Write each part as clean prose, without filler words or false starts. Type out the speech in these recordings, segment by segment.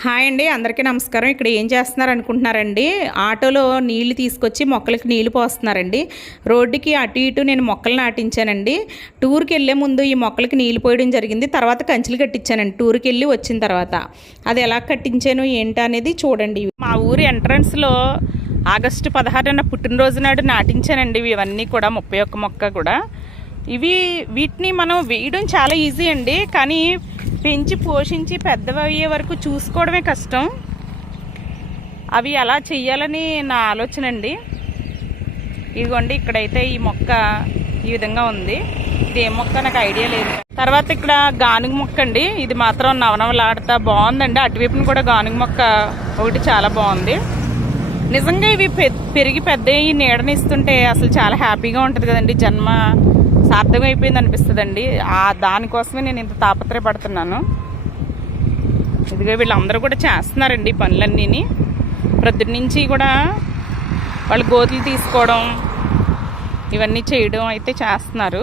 Hi అండి, అందరికీ నమస్కారం. ఇక్కడ ఏం చేస్తున్నారు అనుకుంటున్నారండి? ఆటోలో నీళ్లు తీసుకొచ్చి మొక్కలకి నీళ్లు పోస్తున్నారండి. రోడ్డుకి అటు ఇటు నేను మొక్కలు నాటించానండి. టూర్కి వెళ్ళే ముందు ఈ మొక్కలకి నీళ్లు పోయడం జరిగింది. తర్వాత కంచెలు కట్టించానండి టూర్కి వెళ్ళి వచ్చిన తర్వాత. అది ఎలా కట్టించాను ఏంటి అనేది చూడండి. మా ఊరి ఎంట్రన్స్లో ఆగస్టు 16న పుట్టినరోజు నాడు నాటించానండి ఇవన్నీ కూడా, 31 మొక్క కూడా. వీటిని మనం వేయడం చాలా ఈజీ అండి, కానీ పెంచి పోషించి పెద్దవయ్యే వరకు చూసుకోవడమే కష్టం. అవి ఎలా చెయ్యాలని నా ఆలోచన అండి. ఇదిగోండి, ఇక్కడైతే ఈ మొక్క ఈ విధంగా ఉంది. ఇది ఏ మొక్క నాకు ఐడియా లేదు. తర్వాత ఇక్కడ గానుగ మొక్క అండి, ఇది మాత్రం నవనవలాడుతా బాగుందండి. అటువైపున కూడా గానుగ మొక్క ఒకటి చాలా బాగుంది. నిజంగా ఇవి పెరిగి పెద్ద ఈ నీడనిస్తుంటే అసలు చాలా హ్యాపీగా ఉంటుంది కదండి. జన్మ సార్థకం అయిపోయింది అనిపిస్తుందండి. దానికోసమే నేను ఇంత తాపత్రయపడుతున్నాను. ఇదిగో వీళ్ళందరూ కూడా చేస్తున్నారండి ఈ పనులన్నీ. ప్రొద్దున నుంచి కూడా వాళ్ళు గోతులు తీసుకోవడం ఇవన్నీ చేయడం అయితే చేస్తున్నారు.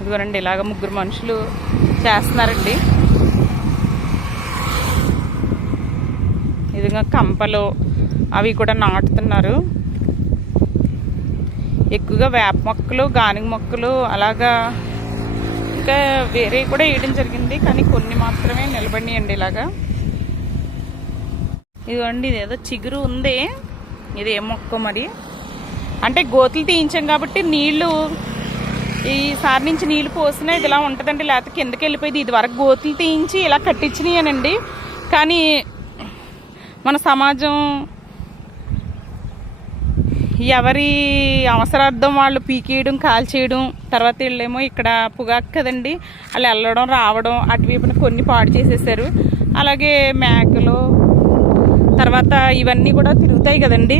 ఇదిగోనండి, ఇలాగ 3 మనుషులు చేస్తున్నారండి. ఇదిగో కంపలు అవి కూడా నాటుతున్నారు. ఎక్కువగా వేప మొక్కలు, గానుగ మొక్కలు, అలాగా ఇంకా వేరే కూడా వేయడం జరిగింది, కానీ కొన్ని మాత్రమే నిలబడినాయండి ఇలాగా. ఇదిగోండి, ఇదేదో చిగురు ఉంది. ఇది ఏ మొక్క మరి? అంటే గోతులు తీయించాం కాబట్టి నీళ్లు ఈసారి నుంచి నీళ్లు పోసినా ఇది ఇలా ఉంటుందండి, లేకపోతే కిందకి వెళ్ళిపోయింది. ఇది వరకు గోతులు తీయించి ఇలా కట్టించినాయనండి. కానీ మన సమాజం ఎవరి అవసరార్థం వాళ్ళు పీకేయడం, కాల్చేయడం, తర్వాత వీళ్ళేమో ఇక్కడ పొగాకు కదండి, వాళ్ళు వెళ్ళడం రావడం అటువైపున కొన్ని పాడు చేసేసారు. అలాగే మేకలు తర్వాత ఇవన్నీ కూడా తిరుగుతాయి కదండి,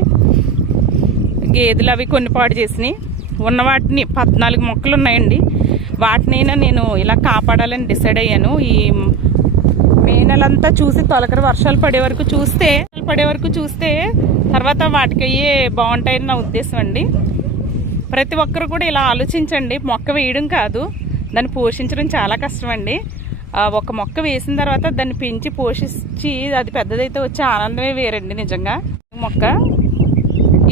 గేదెలు అవి కొన్ని పాడు చేసినాయి. ఉన్న వాటిని 14 మొక్కలు ఉన్నాయండి. వాటినైనా నేను ఇలా కాపాడాలని డిసైడ్ అయ్యాను. ఈ మే నెలంతా చూసి తొలకరి వర్షాలు పడే వరకు చూస్తే తర్వాత వాటికి అయ్యే బాగుంటాయని నా ఉద్దేశం అండి. ప్రతి ఒక్కరు కూడా ఇలా ఆలోచించండి. మొక్క వేయడం కాదు, దాన్ని పోషించడం చాలా కష్టం అండి. ఒక మొక్క వేసిన తర్వాత దాన్ని పెంచి పోషించి అది పెద్దదైతే వచ్చే ఆనందమే వేరండి నిజంగా. మొక్క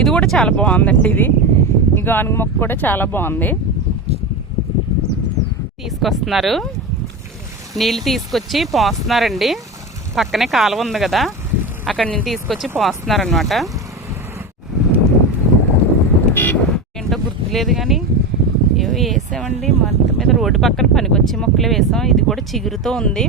ఇది కూడా చాలా బాగుందండి. ఈ గానుగ మొక్క కూడా చాలా బాగుంది. తీసుకొస్తున్నారు, నీళ్ళు తీసుకొచ్చి పోస్తున్నారండి. పక్కనే కాలువ ఉంది కదా, అక్కడి నుంచి తీసుకొచ్చి పోస్తున్నారనమాట. ఏంటో గుర్తులేదు కానీ ఏవో వేసామండి. మొత్తం మీద రోడ్డు పక్కన పనికొచ్చే మొక్కలు వేసాం. ఇది కూడా చిగురుతో ఉంది.